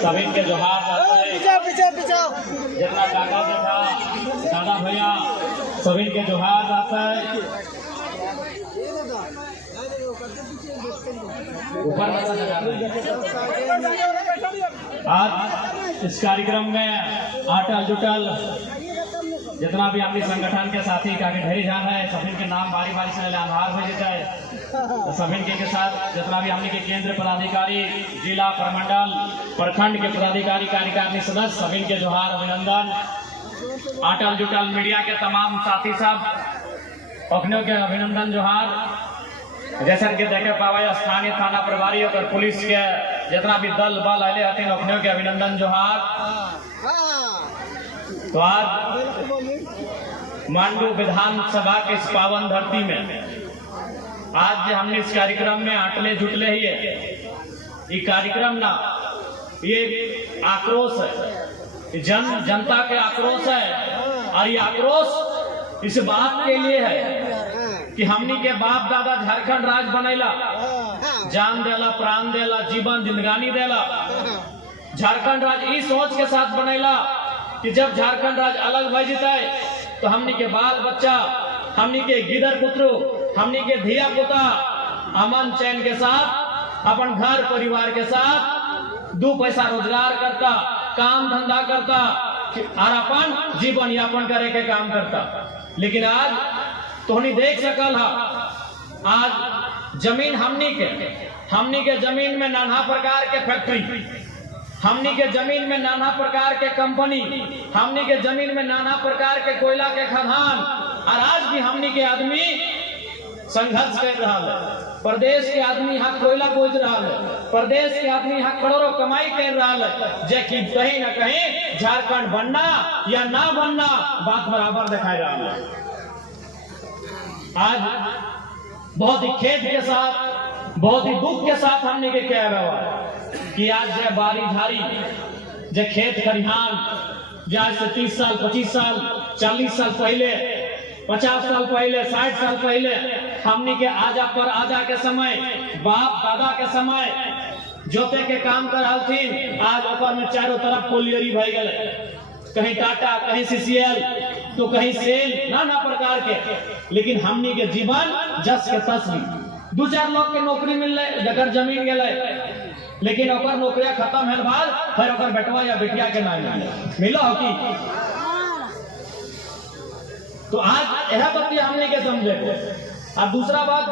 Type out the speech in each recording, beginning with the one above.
सभी के जोहार जितना काका देखा दादा भैया सभी के जोहार रहता है। ऊपर आज इस कार्यक्रम में अटल जुटल जितना भी अपने संगठन के साथी का ढेरी जान है सभी के नाम बारी बारी से आधार भेजे जाए तो सभी के साथ जितना भी हमने के केंद्र पदाधिकारी जिला प्रमंडल प्रखंड के पदाधिकारी कार्यकारिणी सदस्य सभी के जोहार अभिनंदन। अटल जुटल मीडिया के तमाम साथी सब अपनों के अभिनंदन जोहार। जैसा कि देखे पावे स्थानीय थाना प्रभारी और पुलिस के जितना भी दल बल आए हथिन अपनों के अभिनंदन जोहार। तो आज मांडू विधानसभा के इस पावन धरती में आज हमने इस कार्यक्रम में आटले जुटले ही ये कार्यक्रम ना ये आक्रोश है जनता के आक्रोश है और ये आक्रोश इस बात के लिए है कि हमनी के बाप दादा झारखंड राज बनेला जान देला प्राण देला जीवन जिंदगानी देला। झारखंड राज इस सोच के साथ बनेला कि जब झारखंड राज अलग भय जिताए तो हमनी के बाल बच्चा हमनी के गिदर पुत्र हमनी के धिया पुता अमन चैन के साथ अपन घर परिवार के साथ दो पैसा रोजगार करता काम धंधा करता और अपन जीवन यापन करे के काम करता। लेकिन आज तो नहीं देख सकल है आज जमीन हमनी के जमीन में नाना प्रकार के फैक्ट्री हमनी के जमीन में नाना प्रकार के कंपनी हमनी के जमीन में नाना प्रकार के कोयला के खदान और आज भी हमनी के आदमी संघर्ष कर रहा है। प्रदेश के आदमी यहाँ कोयला बोझ रहा है प्रदेश के आदमी यहाँ करोड़ों कमाई कर रहा है जे कि कहीं न कहीं झारखंड बनना या ना बनना बात बराबर दिखाई रहा है। आज बहुत ही खेद के साथ बहुत ही दुख के साथ हमने के कह रहा कि आज जय बारी झारी जय खेत खरिहान जहाँ से 30 साल 25 साल 40 साल पहले 50 साल पहले 60 साल पहले हमने के आजा के समय बाप दादा के समय जोते के काम कर हलथिन आज ओकर में चारों तरफ कोलियरी भय गए कहीं टाटा कहीं सीसीएल तो कहीं सेल नाना प्रकार के। लेकिन हमनी के जीवन जस के तस दो चार लोग के नौकरी मिल जगह जमीन गए लेकिन ओकर नौकरिया खत्म है बाद फिर ओकर बेटवा या बेटिया के नाम मिलो हो कि तो आज यह बत्ती हमने के समझे। अब दूसरा बात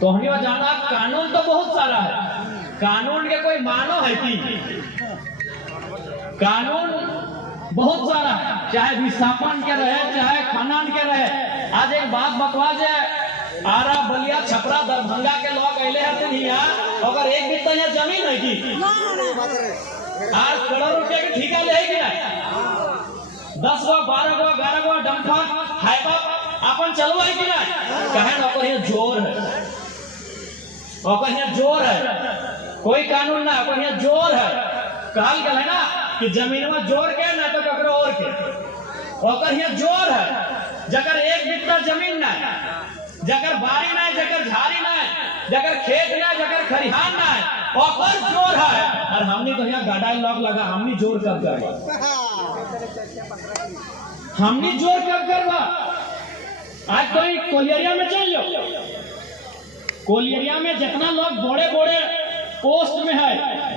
तो हमने जाना कानून तो बहुत सारा है कानून के कोई मानो है कि कानून बहुत सारा है चाहे विस्थापन के रहे चाहे खनन के रहे। आज एक बात बतवा जाए आरा बलिया छपरा दरभंगा के लोग अले हथिन अगर एक बित्ता यहाँ जमीन है कि आज करोड़ रुपया के ठेका ले कि नहीं 10 गो 12 गो 11 गो डंफर हाइबा अपन चलवा है कि नहीं कहे यहाँ जोर है जोर है कोई कानून ना यहाँ जोर है कहल गल है ना कि जमीन में जोर के ना तो ककरो और के यहाँ जोर है जकर एक बित्ता जमीन ना जगर बारी ना जगर झाड़ी ना जगर खेत ना जगर खरिहान ना ओकर जोर है और हमने तो यहाँ गाड़ा लॉक लगा हमने जोर कर हमने जोर कर आज कोई कोलियरिया में चल लो कोलियरिया में जितना लोग बड़े बड़े पोस्ट में है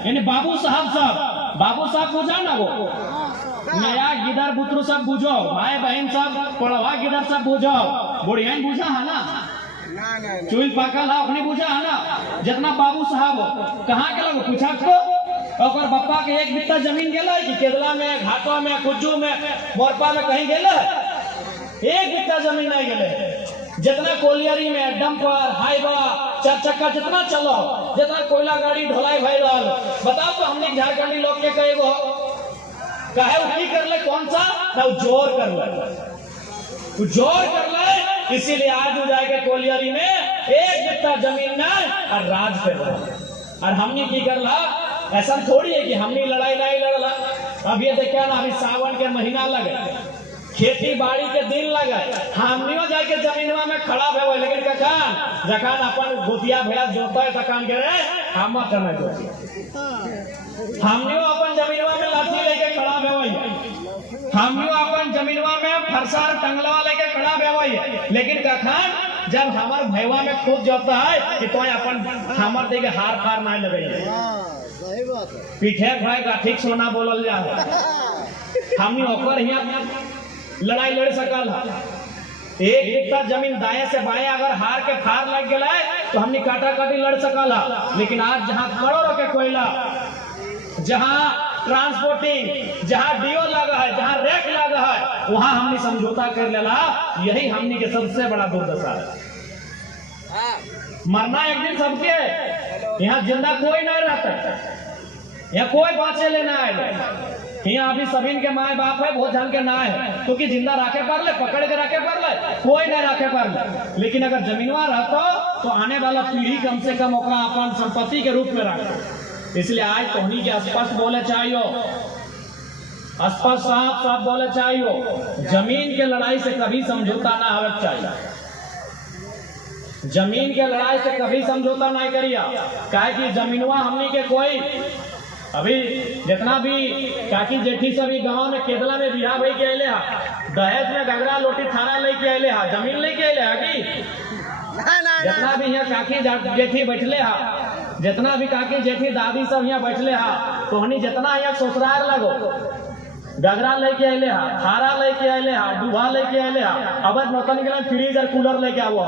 यानी बाबू साहब बुझा ना वो नया गिदर बुतरू सब बुझो भाई बहन सब पढ़वा गिदर सब बुझो बुढ़िया बुझा है ना चुल पाकल है अपनी बुझा है ना जितना बाबू साहब हो कहाँ के लोग पूछा को और बप्पा के एक बित्ता जमीन गेला कि केदला में घाटवा में कुज्जू में मोरपा में कहीं गेला एक बित्ता जमीन नहीं गेले। जितना कोलियरी में डंपर हाईवा 4 चक्का जितना चलो जितना कोयला गाड़ी ढोलाई भाई रहा बताओ तो हमने झारखंडी लोग के कहे वो कहे उठी कर ले कौन सा ना जोर कर ले इसीलिए आज हो जाएगा कोलियरी में एक बित्ता जमीन ना और राज पे और हमने की कर ला ऐसा थोड़ी है कि हमने लड़ाई नहीं लड़ला। अब ये देखा ना अभी सावन के महीना लगे खेती बाड़ी के दिन लगे हमनियो जाके जमीनवा में खड़ा भे लेकिन कखान जखान अपन गोतिया भेड़ा जोता है तखान के रे हम करना चाहिए। हमने अपन जमीनवा में लाठी लेके खड़ा बेवई, हमने अपन जमीनवा में फरसार टंगलवा लेके खड़ा बेवई, लेकिन कखन जब हमार भैवा में खुद जाता है कि तो अपन हमर देके हार फार ना लगे, सही बात है। पीठे भाई का ठीक सोना बोलल जा हमने ओकर यहाँ लड़ाई लड़ सकल है। एक एकड़ जमीन दाएं से बाएं अगर हार के फार लग गया तो हमने काटा काटी लड़ सकल है, लेकिन आज जहाँ करोड़ों के कोयला, जहाँ ट्रांसपोर्टिंग, जहाँ डीओ लगा है, जहाँ रेट लगा है, वहां हमने समझौता कर लेला। यही हमने के सबसे बड़ा दुर्दशा है। मरना एक दिन सबके, यहाँ जिंदा कोई नहीं रहता, यहाँ कोई बाँचे लेना है। यहाँ अभी सभी के माए बाप है, बहुत जन के ना है, क्योंकि जिंदा रखे पर ले, पकड़ के रखे पर ले, कोई नहीं रखे पर ले। लेकिन अगर जमीनवा रहता तो आने वाला पीढ़ी कम से कम ओकरा अपन संपत्ति के रूप में रखे। इसलिए आज तोहनी के स्पष्ट बोले चाहिए, स्पष्ट साफ साफ बोले चाहिए, जमीन के लड़ाई से कभी समझौता ना होना चाहिए। जमीन के लड़ाई से कभी समझौता नहीं करिए, काहे कि जमीनवा हमनी के कोई अभी जितना भी काकी जेठी सभी गांव में केदला में बिहार भाई के अले हा, दहेज में गगरा लोटी थाना लेके अले हा, जमीन लेके अले हा की जितना भी यहाँ काकी जेठी बैठले हा, जितना भी काकी जेठी दादी सब यहाँ बैठले हा, तो हनी जितना यहाँ ससुराल लगो गगरा लेके अले हा, थारा लेके अले हा, डूबा लेके अले हा, अब नौता निकला फ्रीज और कूलर लेके आओ,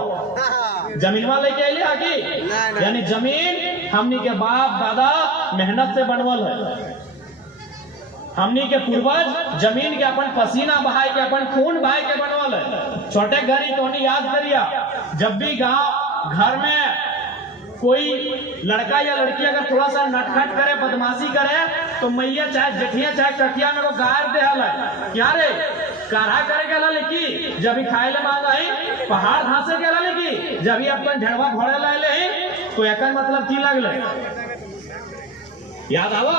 जमीनवा लेके अले हा की। यानी जमीन हमनी के बाप दादा मेहनत से बनवल है, हमनी के पूर्वज जमीन के अपन पसीना बहाय के, अपन खून बहाय के बनवल है। छोटे घरी तो याद करिया, जब भी गांव घर में कोई लड़का या लड़की अगर थोड़ा सा नटखट करे, बदमाशी करे, तो मैया चाहे जेठिया चाहे कटिया में वो गायर दे हल क्या रे काढ़ा करे के लाले की, जब ही खाए ले मांगा है पहाड़ घासे के लाले की, जब ही अपन झड़वा घोड़े लाले है, तो एक मतलब की लगले याद आवो।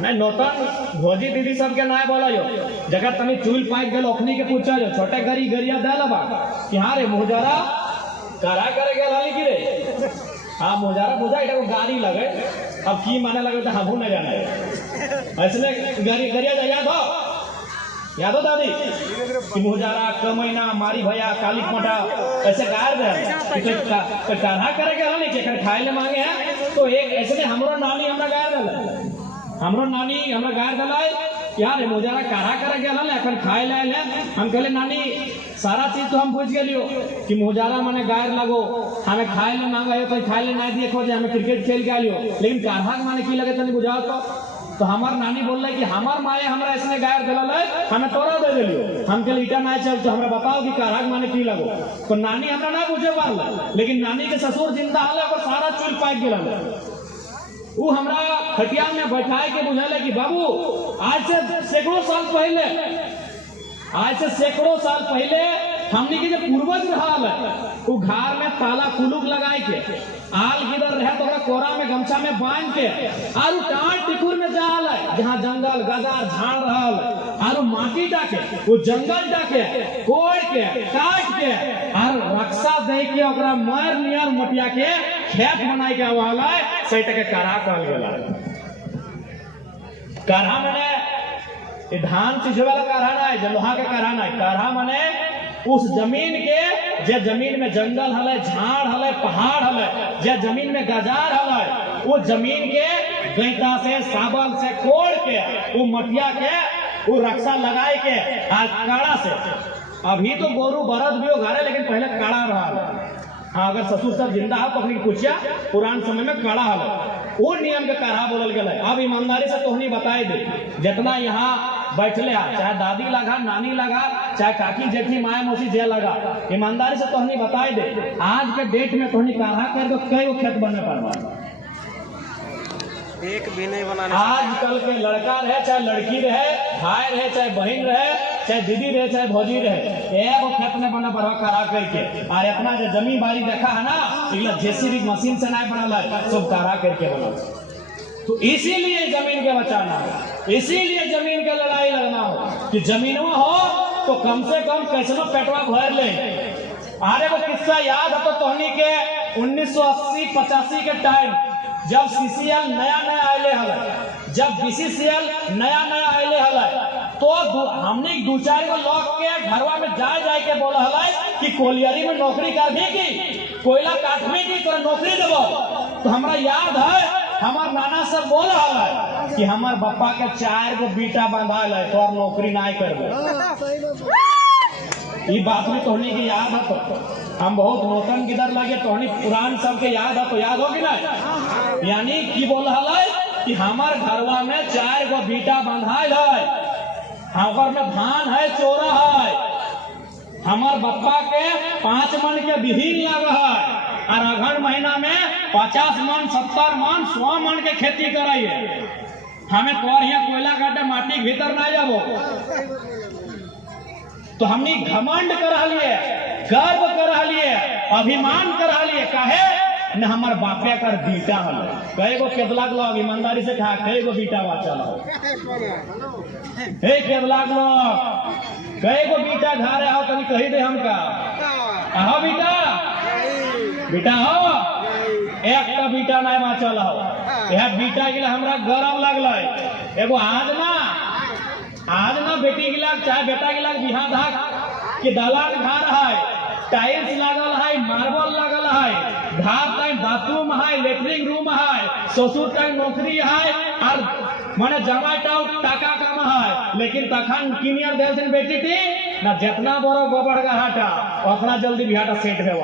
मैं नौतन भोजी दीदी सबके नाय बोला जो जगह तनी चूल पाइक गल ओखनी के पूछा जो छोटे गरी गरिया दे लबा कि हाँ रे मुहजारा काढ़ा करे के लाले की रे, हाँ मुहजारा पूछा इटा को गाड़ी लगे, अब की माने लगे तो हमहू न जाने, ऐसे गरिया याद हो दादी कि मुहजारा कमैना मारी भैया काली कोटा ऐसे गायर दे काढ़ा करे के लाले के खाए ले मांगे हैं। तो एक ऐसे हमरो नानी हमरा गायर दे, हमरो नानी हमरा गायर दलाय यार मुहजारा काढ़ा करे के लाले अपन खाए ले ले। हम कहले नानी सारा चीज तो हम पूछ गेलियो कि मुहजारा माने गायर लगो, हमें खाए ले मांगा है, कोई खाए ले ना दिए खोजे, हमें क्रिकेट खेल के आलियो, लेकिन काढ़ा के माने की लगे तनी बुझाओ तो हमार नानी बोल रही कि हमार माए हमरा ऐसे गायर दिला है, हमें तोरा दे दिलियो। हम के ईटा ना चल तो हमरा बताओ कि काढ़ा के माने की लगो, तो नानी हमरा ना पूछे पारल, लेकिन नानी के ससुर जिंदा हले और सारा चूल पाइक गेल, वो हमरा खटिया में बैठाए के बुझाले कि बाबू आज से सैकड़ों साल पहले हमनी के जो पूर्वज रहल वो घर में ताला कुलुक लगाए के आल गिदर रहे तो कोरा में गमछा में बांध के और टाट टिकुर में जाल है जहाँ जंगल गजार झाड़ रहल और माटी डाके वो जंगल डाके कोड़ के काट के और रक्षा दे के ओकरा मर नियर मटिया के खेत बनाए के वाला सही तक काढ़ा कहल गेला। काढ़ा माने धान चीजे वाला काढ़ा ना है, लोहा का काढ़ा ना है, काढ़ा माने उस जमीन के जे जमीन में जंगल हले, झाड़ हले, पहाड़ हले, जे जमीन में गजार हले, वो जमीन के गैता से साबल से कोड़ के वो मटिया के वो रक्षा लगाए के आज काढ़ा से। अभी तो गोरू बरद भी घरे, लेकिन पहले काढ़ा रहा। हाँ अगर ससुर सब जिंदा है तो अपनी पूछिया पुरान समय में काढ़ा हले, वो नियम के काढ़ा बोलल गए। अब ईमानदारी से तोहनी बताए दे जितना यहाँ बैठले चाहे दादी लगा, नानी लगा, चाहे काकी जेठी माया मौसी जे लगा, ईमानदारी से तोहनी बताए दे आज के डेट में तोहनी काढ़ा कर दो कई वो खेत बनने पर एक भी नहीं बनाने। आजकल के लड़का रहे चाहे लड़की रहे, भाई रहे चाहे बहन रहे, चाहे दीदी रहे चाहे भौजी रहे, एक खेत में बना पड़ा काढ़ा करके। और अपना जो जमीन बाड़ी देखा है ना, जेसीबी मशीन से नहीं बना है, सब काढ़ा करके बना। तो इसीलिए जमीन के बचाना है, इसीलिए जमीन के लड़ाई लड़ना हो कि जमीनों हो तो कम से कम कैसनो पेटवा भर ले। आरे वो किस्सा याद है तो तोहनी के 1980-85 के टाइम जब सीसीएल नया नया आये हल, जब बीसीसीएल नया नया आये हल, तो हमने दो चार गो लोग के घरवा में जाए के बोला हल कि कोलियरी में नौकरी कर दी की कोयला काटने की तो नौकरी देवो। तो हमरा याद है हमार नाना सब बोला हल कि हमार बापा के 4 गो बेटा बंधाल है तो नौकरी नहीं करबे। ये बात भी तोहनी की याद है। तो हम बहुत नौतन किधर लगे तोहनी पुरान सबके याद है, तो याद होगी ना। यानी की बोल है कि हमार घरवा में 4 गो बेटा बंधाल है, हमार में धान है चोरा है, हमार बप्पा के 5 मन के बिहीन लग है और अगहन महीना में 50 मन 70 मन 100 मन के खेती कराइए। हमें तोर यहाँ कोयला काटे माटी के भीतर ना जाबो। तो हमने घमंड करा लिए, गर्व करा लिए, अभिमान करा लिए, काहे न हमार बापे कर बेटा हल। कई गो केतला लोग ईमानदारी से कहा कई गो बेटा बचा लो, हे केतला लोग कई गो बेटा घरे आओ तनी कही दे हमका आहो बेटा बेटा हो एक बेटा नहीं बचल हो। यह बेटा के लिए हमरा गौरव लगल। एगो आज ना बेटी के लाग चाहे बेटा के लाग बिहा धाक के दलान घर है, टाइल्स लगल है, मार्बल लगल है, घर टाइम बाथरूम है, लेटरिंग रूम है, ससुर टाइम नौकरी है और माने जमाई टाउ टाका कम है। लेकिन तखन किनियर देल बेटी थी ना जितना बड़ो गोबर का हाटा उतना जल्दी बिहाटा सेट है।